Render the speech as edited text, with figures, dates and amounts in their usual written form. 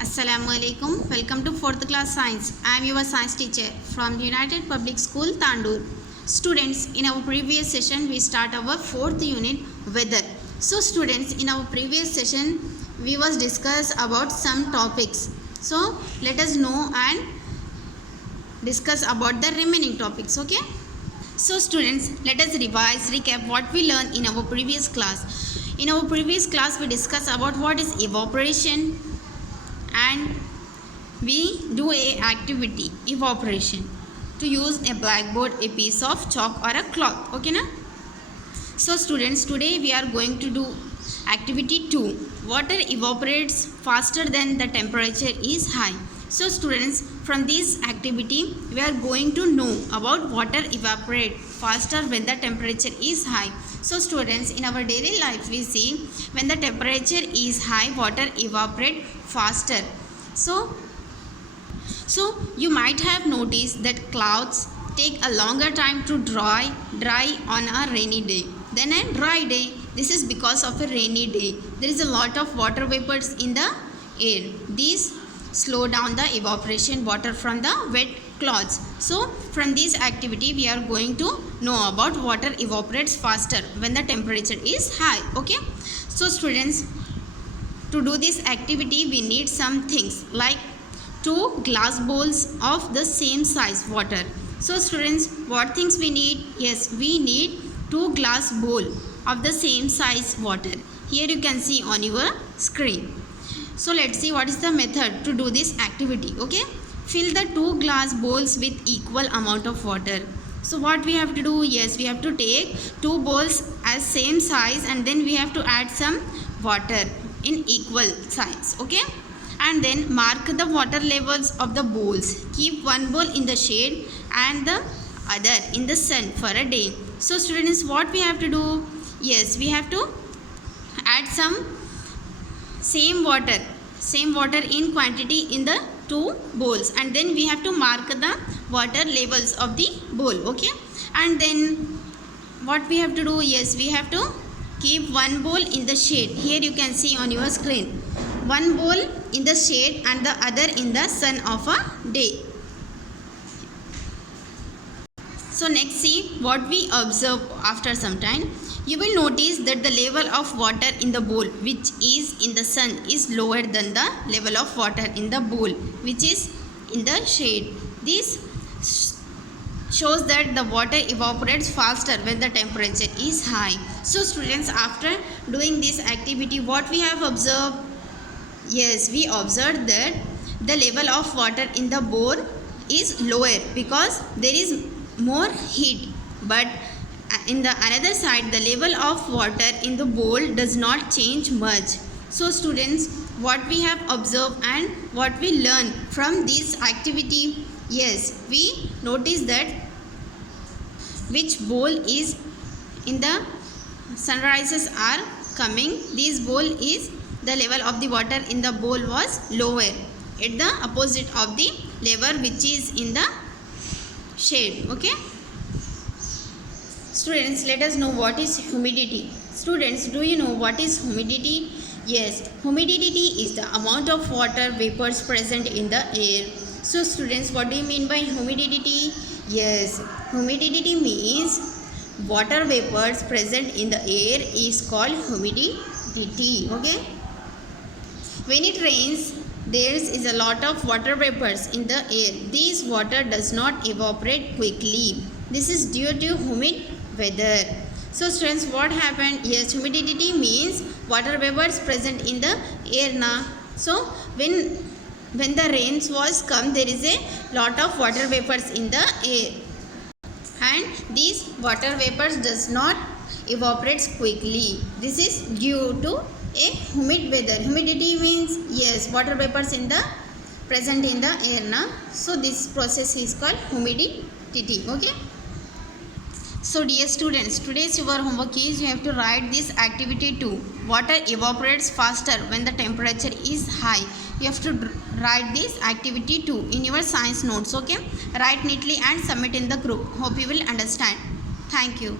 Assalamualaikum. Welcome to 4th class science. I am your science teacher from United Public School, Tandur. Students, in our previous session we start our 4th unit, weather. So students, in our previous session we was discuss about some topics. So let us know and discuss about the remaining topics. Okay. So students, let us recap what we learned in our previous class. In our previous class we discussed about what is evaporation, and we do a activity evaporation to use a blackboard, a piece of chalk or a cloth. Okay na? So students, today we are going to do activity 2. Water evaporates faster than the temperature is high. So students, from this activity we are going to know about water evaporate faster when the temperature is high. So students, in our daily life we see when the temperature is high, water evaporate faster. So you might have noticed that clouds take a longer time to dry on a rainy day than a dry day. This is because of a rainy day. There is a lot of water vapors in the air. These slow down the evaporation water from the wet clouds. So from this activity we are going to know about water evaporates faster when the temperature is high. Okay. So students, to do this activity we need some things like 2 glass bowls of the same size water. So students, what things we need? Yes, we need 2 glass bowl of the same size water. Here you can see on your screen. So let's see what is the method to do this activity. Okay, fill the 2 glass bowls with equal amount of water. So what we have to do? Yes, we have to take 2 bowls as same size and then we have to add some water in equal size. Okay, and then mark the water levels of the bowls. Keep one bowl in the shade and the other in the sun for a day. So students, what we have to do? Yes, we have to add some same water in quantity in the 2 bowls, and then we have to mark the water levels of the bowl. Okay, and then what we have to do? Yes, we have to keep one bowl in the shade. Here you can see on your screen, one bowl in the shade and the other in the sun of a day. So next, see what we observe after some time. You will notice that the level of water in the bowl which is in the sun is lower than the level of water in the bowl which is in the shade. This shows that the water evaporates faster when the temperature is high. So students, after doing this activity, what we have observed? Yes, we observed that the level of water in the bowl is lower because there is more heat, but in the another side the level of water in the bowl does not change much. So students, what we have observed and what we learn from this activity? Yes, we notice that which bowl is in the sunrises are coming, this bowl is the level of the water in the bowl was lower at the opposite of the level which is in the shade. Okay. Students, let us know what is humidity. Students, do you know what is humidity? Yes, humidity is the amount of water vapors present in the air. So students, what do you mean by humidity? Yes, humidity means water vapors present in the air is called humidity. Okay. When it rains, there is a lot of water vapors in the air. This water does not evaporate quickly. This is due to humid weather. So students, what happened? Yes, humidity means water vapors present in the air now. So when the rains was come, there is a lot of water vapors in the air, and these water vapors does not evaporate quickly. This is due to a humid weather. Humidity means, yes, water vapors in the present in the air now. So this process is called humidity. Okay. So dear students, today's your homework is you have to write this activity 2. Water evaporates faster when the temperature is high. You have to write this activity 2 in your science notes. Okay, write neatly and submit in the group. Hope you will understand. Thank you.